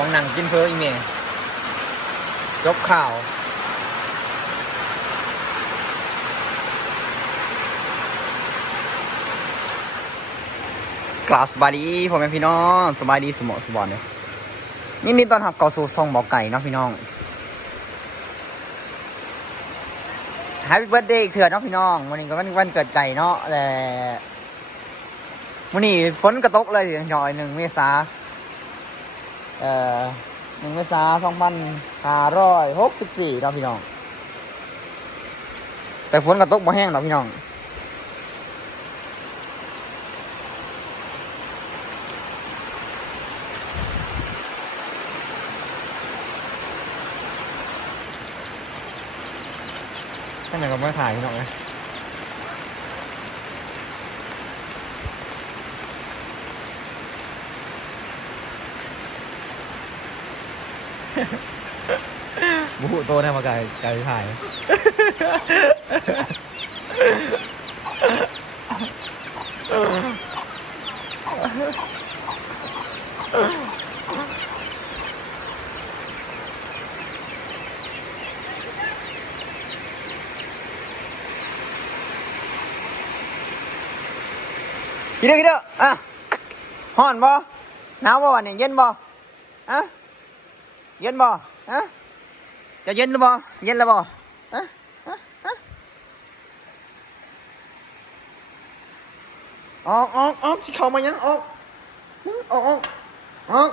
องหนังกินเพออีเมย์ยกข่าวกล่าวสบายดีพ่อแม่พี่น้องสบายดีสมองสบอนเลยนี่นี่ตอนหับกาสู่ซองบอกไก่เนาะพี่น้อง Happy birthday อีกเถื่อนเนาะพี่น้องวันนี้ก็วันวันเกิดไก่เนาะแต่วันนี้ฝนกระตกเลยหน่อยหนึ่งเมษา เอ่อหนึ่งเมษาสองพันห้าร้อยหกสิบสี่เนาพี่น้อง แต่ฝนกระตกบ่แห้งเนาพี่น้องท่านไหนก็ไม่ถ่ายพี่น้องเล บุหุโตแน่มาไกลไกลถ่ายกินเด้อกินเด้ออะฮ้อนบ่หนาวบ่วันนี้เย็นบ่อะ เย็นบ่อะจะเย็นหรือบ่เย็นแล้วบ่อะอะอะออกออกออกสิเข้ามายังออกออกออกออก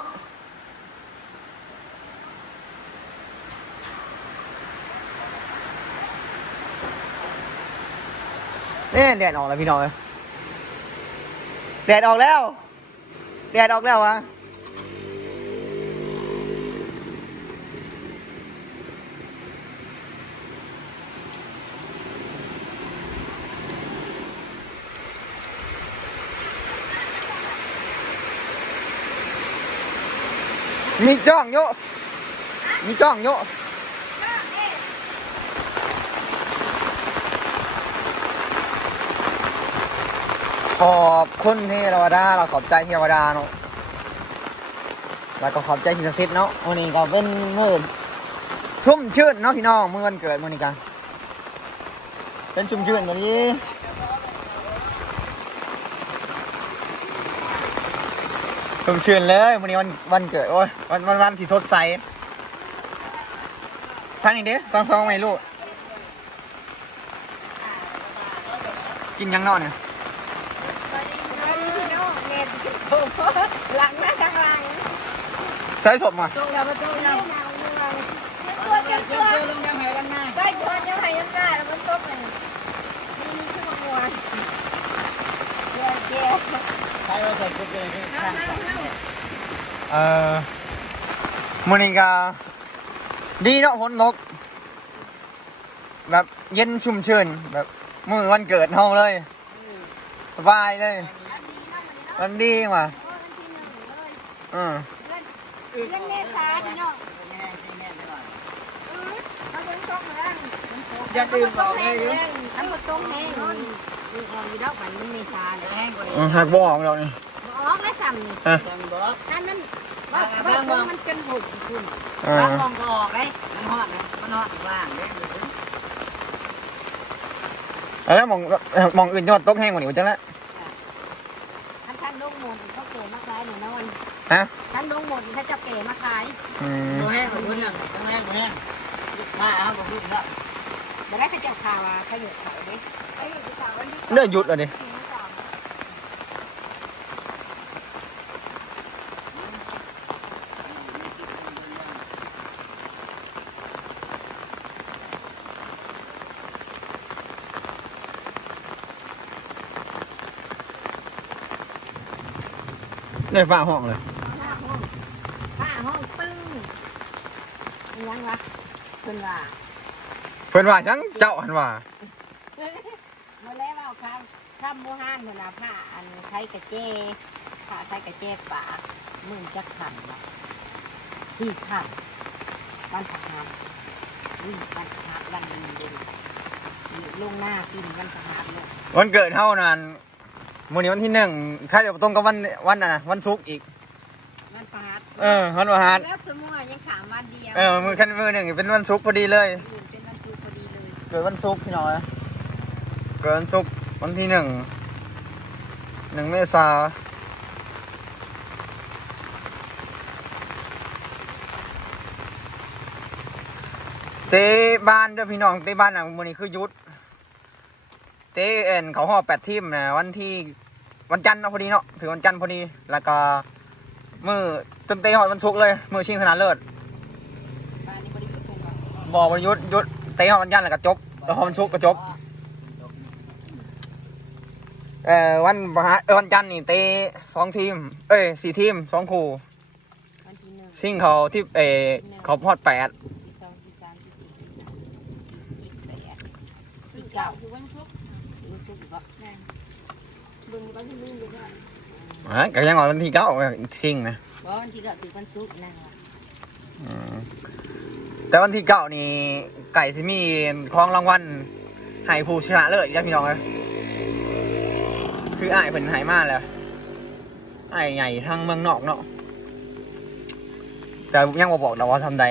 เนี่ยแดดออกแล้วพี่น้องเอ้ยแดดออกแล้วแดดออกแล้ววะ มีจ้องโยมีจ้องโยขอบคุณเทวดาเราขอบใจเทวดาเนาะแล้วก็ขอบใจสิ่งศักดิ์สิทธิ์เนาะวันนี้ก็เป็นมือชุ่มชื่นเนาะพี่น้องมือวันเกิดมื้อนี้กันเป็นชุ่มชื่นวันนี้ สมชื่นเลยวันนี้วันวันเกิดโอ้ยวันวันวันที่สดใสทางนี้เด้ต้องซองไหมลูกกินยังเนาะเนี่ยหลังหน้าข้างหลังใส่ศพมาตรงเราตรงเราตัวเจ้าตัวใส่ตัวยังไงยังได้แล้วมันตกเลยนี่นี่คือมัวเดี๋ยว เดี๋ยวใส่ใส่กุ๊กเลยห้าวห้าวห้าวเออมื้อนี้ก็ดีเนาะฝนตกแบบเย็นชุ่มชื่นแบบมื้อวันเกิดเฮาเลย สบายเลย มันดีว่ะอืมเล่นเนสาพี่น้องเขาเล่นตกเหมือน อย่าดื่มต่อเลยอยู่ทำมาตรงแห้งดูออกอยู่ดอกมันมันเมษาเลยแห้งกว่าอืมหักบ่ออกแล้วนี่ออกแล้วซ้ำนี่จังบอกนั่นมันว่าว่ามันจนหุบคุณอ่าบางมองก็ออกเลยมันฮอดนะมันฮอดข้างล่างเลยแล้วมองมองอื่นยอดตกแห้งกว่านี้จังละท่านท่านลงหมดเขาเก๋มาขายหนูนะวันฮะท่านลงหมดถ้าจะเก๋มาขายอืมบ่แห้งบ่เรื่องต้องแห้งบ่แห้งมาเอาบ่พูดแล้ว เดี๋ยวได้เขาจะข่าวเขาหยุดเขาดิเขาหยุดข่าววันที่เลือดหยุดเลยดิเลยฝ่าห้องเลยห้าห้องห้าห้องตึ้งยังวะเป็นว่าเพิ่นว่าจังเจ้าหันว่าเมื่อแล้วเอาข้ามข้ามโมฮันเวลาผ้าอันใช้กระเจผ้าใช้กระเจปากมึงจะขันวะสี่ขันวันสักหัสวิ่งวันสักหัสวันนี้เลยลงหน้ากินวันสักหัสเลยวันเกิดเท่านั้นมื้อนี้วันที่หนึ่งถ้าจะตรงกับวันวันน่ะนะวันศุกร์อีกวันสักหัสเออวันประหารแล้วสมมติว่ายังขามวันเดียวเออมือคันมือหนึ่งเป็นวันศุกร์พอดีเลย เลยเกิดวันศุกร์พี่น้อย เกิดวันศุกร์วันที่หนึ่งหนึ่งเมษาเตะบ้านเด้อพี่น้องเตะบ้านอะมื้อนี้คือหยุดเตะเอ็นเขาหอบแปดทีมนะวันที่วันจันทร์เนาะพอดีเนาะถึงวันจันทร์พอดี แล้วก็มือจนเตะหอดวันศุกร์เลยมือชิงชนะเลิศบ้านนี้บริสุทธิ์ตรงกับบอกวันหยุดหยุด เตะหอดวันจันทร์แล้วก็จบแล้วพอวันศุกร์ก็จบเอ่อวันพฤหัสเออวันจันทร์นี่เตะสองทีม เอ้ยสี่ทีมสองคู่วันที่หนึ่งซิ่งเขาที่เออเขาพอดแปดที่สองที่สามที่สี่ที่ห้าที่แปดที่เก้าที่วันศุกร์วันศุกร์อีกบ่แม่เบิ่งวันที่หนึ่งดูว่าอะก็ยังว่าวันที่เก้าซิ่งนะบ่วันที่เก้าถึงวันศุกร์นั่นว่ะ อืม แต่วันที่เก้านี่ไก่ซิมีของรางวัลให้ผู้ชนะเลิศอีกแล้วพี่น้องเลยคืออ้ายเพิ่นใหายมาแล้วอ้ายใหญ่ทางเมืองนอกเนาะแต่ยังบ่บอกนะว่าทำใด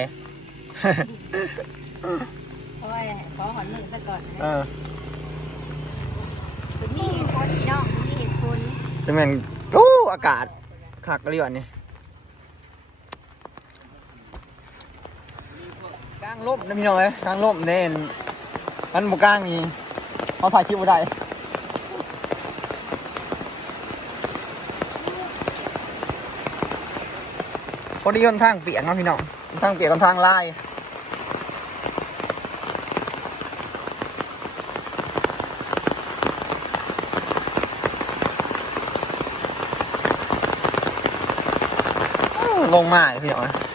เพราะว่าขอหอนหนึ่งซะก่อนเออคือมีเหตุผลพี่น้องมีเหตุผลจะเป็นรู้อากาศคักเรียนนี่ กลางร่มนะพี่น้องเอ้ยกลางร่มเน่นมันบุกลางนี่เขาถ่ายคลิปบ่ได้พอดีค่อนข้างเปียกนะพี่น้องค่อนข้างเปียกค่อนข้างลายลงมาพี่น้อง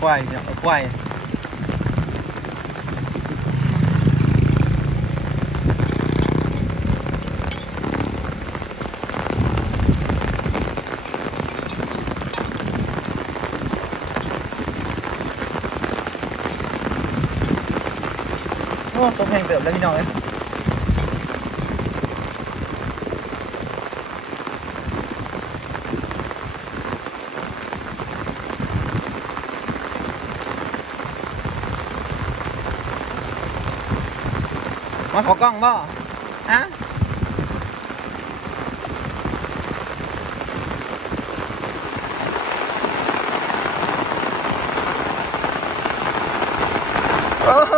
เอ้ยงัวควายเนี่ยควาย โอ้ตัวแพงเติบแล้วพี่น้องเอ้ย มาขอกล้องบ่ฮะโอ้โห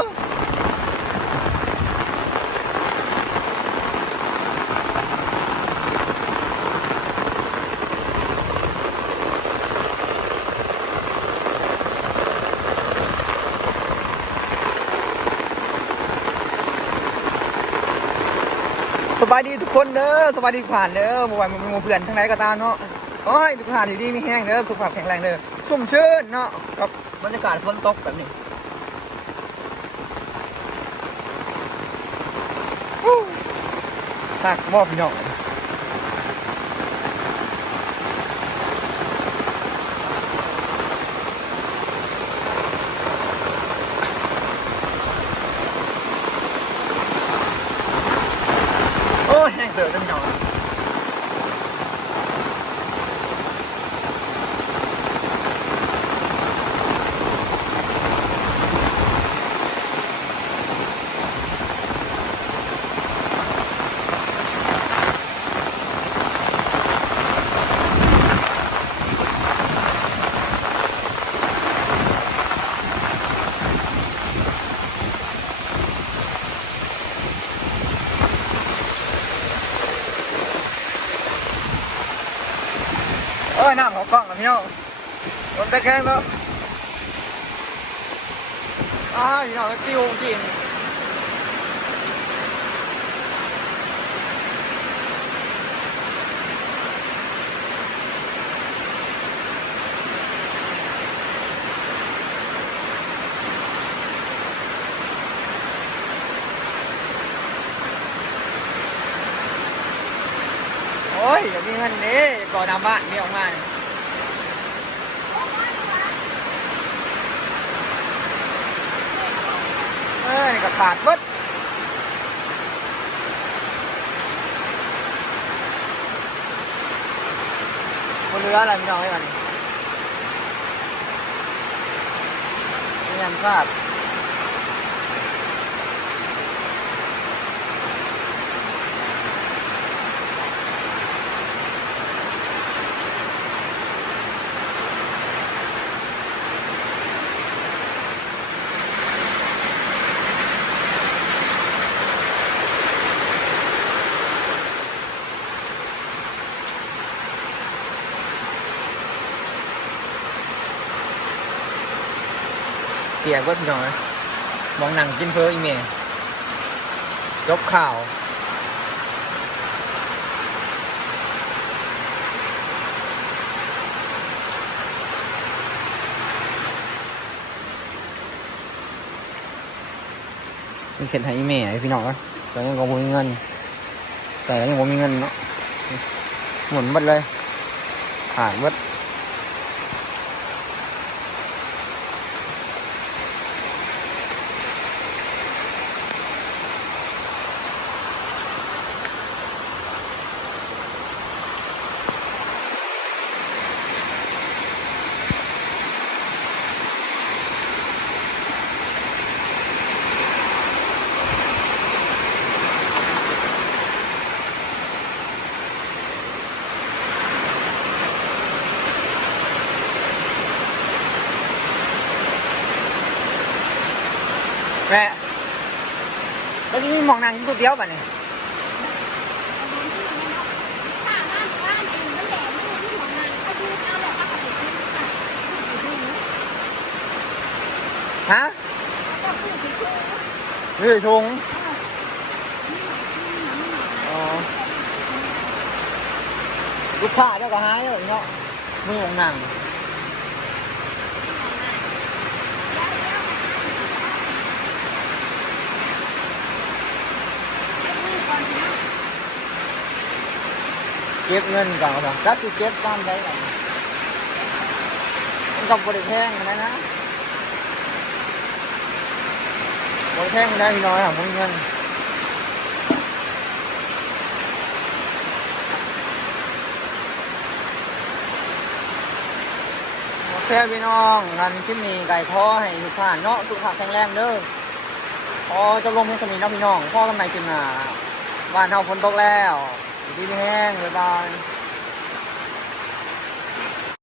สบายดีทุก คนเด้อสบายดีผ่านเด้อหมู่บ้านหมู่เพื่อนทั้งไหนก็ตามเนาะโอให้ทุกท่านอยู่ดีมีแห้งเด้อสุขภาพแข็งแรงเด้อชุ่มชื่นเนาะกับบรรยากาศฝนตกแบบนี้หักมอบพี่น้อง โอ้ยแห้ ตะแคงเล้วอ่าอยู่หน่อติ้วกินโอ้ยอย่ามีเงินเด้ก่อนำบ้านเดี่ยวมาาดวัดบนเรืออะไรพี่น้องให้มันนี่ยันทราบียก็พี่น้องนะมองหนังกินเพออีเมลจบข่าวมีเข็นให้อีเมลให้พี่น้องนะแต่ยังก็บ่มีเงิน แต่ยังบ่มีเงินเนาะหมุนหมดเลย ผ่านหมด แม่แล้วที่มีหมองนางกินก๋วยเตี๋ยวป่ะเนี่ยฮะเฮ้ยทุงอ๋อลูกค้าเจ้าก็หายเลยเนาะมือของนาง ก็บเงินก่อนครับรักที่เก็บก้อนได้ก่อนมันกับบริแพงนะนะบริแพงได้พี่น้อยอะมึงเงินโอเคพี่น้องงานชิ้นนี้ไก่พ่อให้ทุกท่านเนาะสุขภาพแข็งแรงเด้อพอจะลงเพียงสมีเนาะพี่น้องพ่อกำไรขึ้นมาบ้านเฮาฝนตกแล้ว ดีไม่แห้งบ๊ายบาย